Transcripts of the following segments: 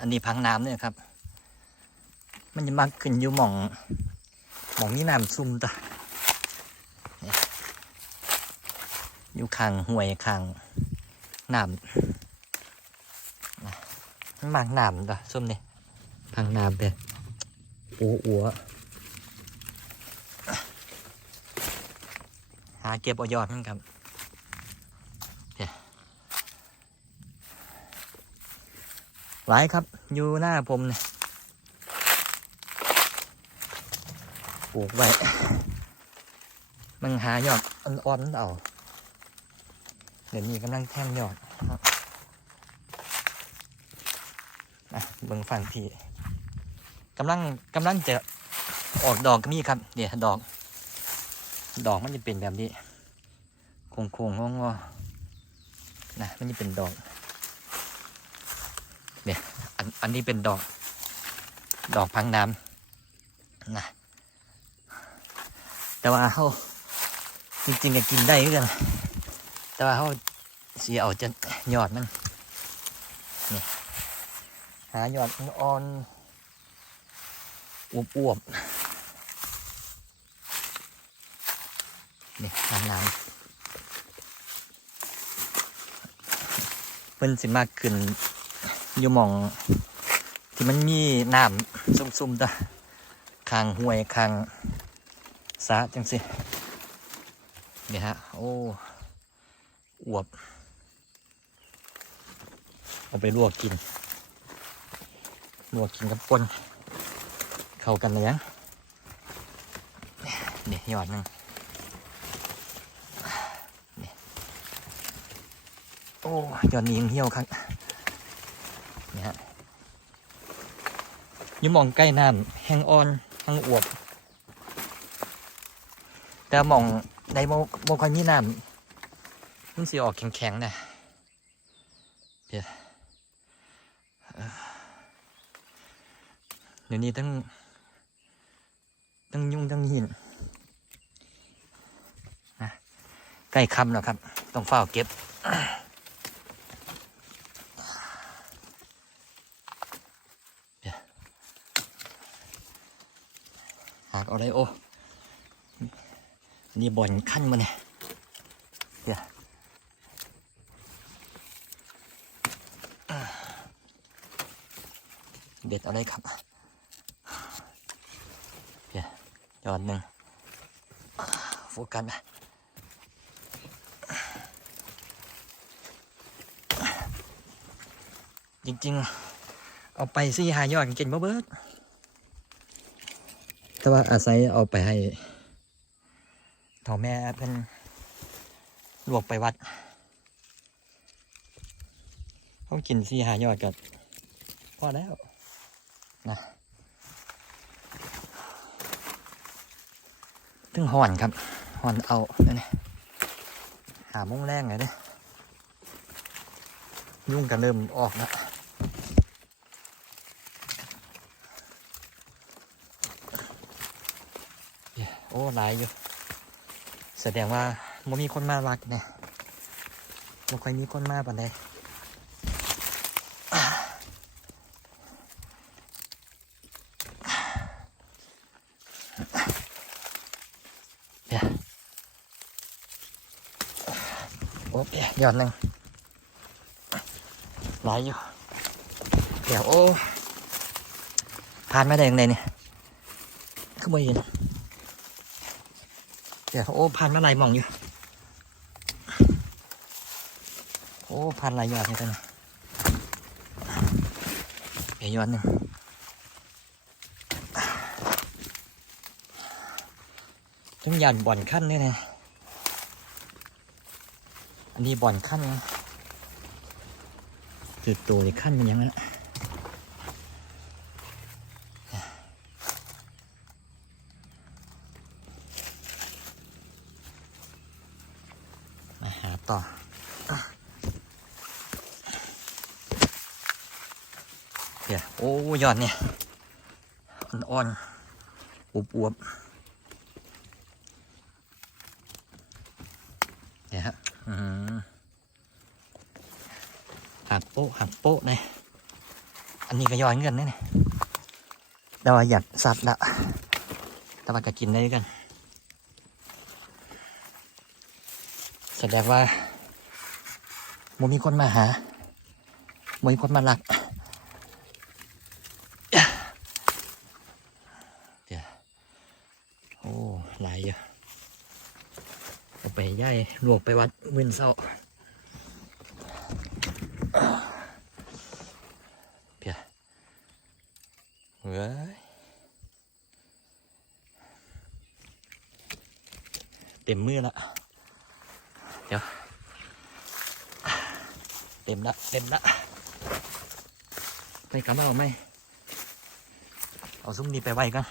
อันนี้พังน้ำเนี่ยครับ มันจะมากขึ้นอยู่หม่องหม่องนี้น้ำซุ่มตะเนี่ยอยู่ข้างห้วยข้างน้ำนะมันมากน้ำตะซุ่มเนี่ยพังน้ำเป็นอัวอัวหาเก็บเอายอดมันครับ หลายครับ อยู่หน้าผมเนี่ยปลูกไว้ มันหายอดอ่อนๆเอาเดี๋ยวนี้กำลังแท่งยอดครับนะเบิ่งฝั่งพี่กำลังกำลังจะออกดอกก็มีครับเดี๋ยวดอก ดอกมันจะเป็นแบบนี้โค้งๆงอๆนะมันจะเป็นดอก อันอันนี้เป็นดอก ดอกพังน้ำนะแต่ว่าเขาจริงๆก็กินได้เหมือนกันแต่ว่าเขาเสียเอาจะยอดมันนี่หายอดอ่อนอวบอวบๆนี่น้ำน้ำเพิ่นสิมากขึ้น อยู่มอง ที่มันมีน้ำซุ่มๆตะคางห้วยคางสาจังสิเนี่ยฮะ โอ้อวบ เอาไปลวกกิน ลวกกินกับปนเข้ากันเลยยังนี่ยอดหนึงนี่โอ้ยอดนี้ยังเหี่ยวครับ นี่ฮะอ ยิ่มองใกล้น้ำแห้งอ่อนแห้งอวบแต่มองในโมโมคอยมีน้ำมันสีออกแข็งๆนะเดี๋ยวเอ่อเดี๋ยวนี้ต้องต้องยุ่งต้องหินนะใกล้คำแล้วครับ ต้องเฝ้าเก็บ หากเอาได้โอ้นี่บ่อนขั้นมาเนี่ยเดี๋ยวเด็ดอาได้ครับเดี๋ยวย้อดหนึ่งโฟกัสไปจริงๆ เอาไปสี่หายอดกินบ่เบิด แต่ว่าอาศัยเอาไปให้เถ่าแม่เพิ่นลวกไปวัดเขากินสี่หายอดกับพอแล้วนะถึงห่อนครับห่อนเอาเนี่ยหาโมุ้งแรงไงเนี่ยยุ่งกันเริ่มออกแล้ว โอ้หลายอยู่ แสดงว่าม่มีคนมารักเนี่ยไม่ค่อยมีคนมาปานใดเดี๋ยโอ้ยยอดหนึ่งหลายอยู่เดี๋ยวโอ้ผ่านมาได้ยังไงเนี่ยก็ไม่เห็น เดี๋ยวโอ้พันมาหลายมองอยู่ โอ้พันลายยอดเลยท่านเดี๋ยวยอดหนึ่งต้องยันบ่อนขั้นด้วยนะ อันนี้บ่อนขั้นนะจุดตัวในขั้นมันยังไงนะมาหาต่อ เดี๋ยวโอ้ยอดเนี่ยอ่อนๆอวบๆเนี่ยฮะหักโป๊ะหักโป๊ะเลยอันนี้ก็ย้อนเงินนี่นี่แต่ว่าอยากสัตว์ละแต่ว่าก็กินได้ด้วยกัน แสดงว่าโมมีคนมาหาโมมีคนมาหลัก เดี๋ยวโอ้ หลายอยู่เอาไปย่ายลวกไปวัดมืนเศร้าเพียเฮ้ยเต็มมือละเดี๋ยวเต็มละเต็มละไปกลับมาเอาไหมเอาซุ้มนี้ไปไว้กัน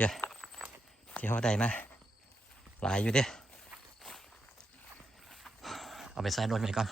เียที่เขาได้มาหลายอยู่เด้ เอาไปใส่รถไปก่อน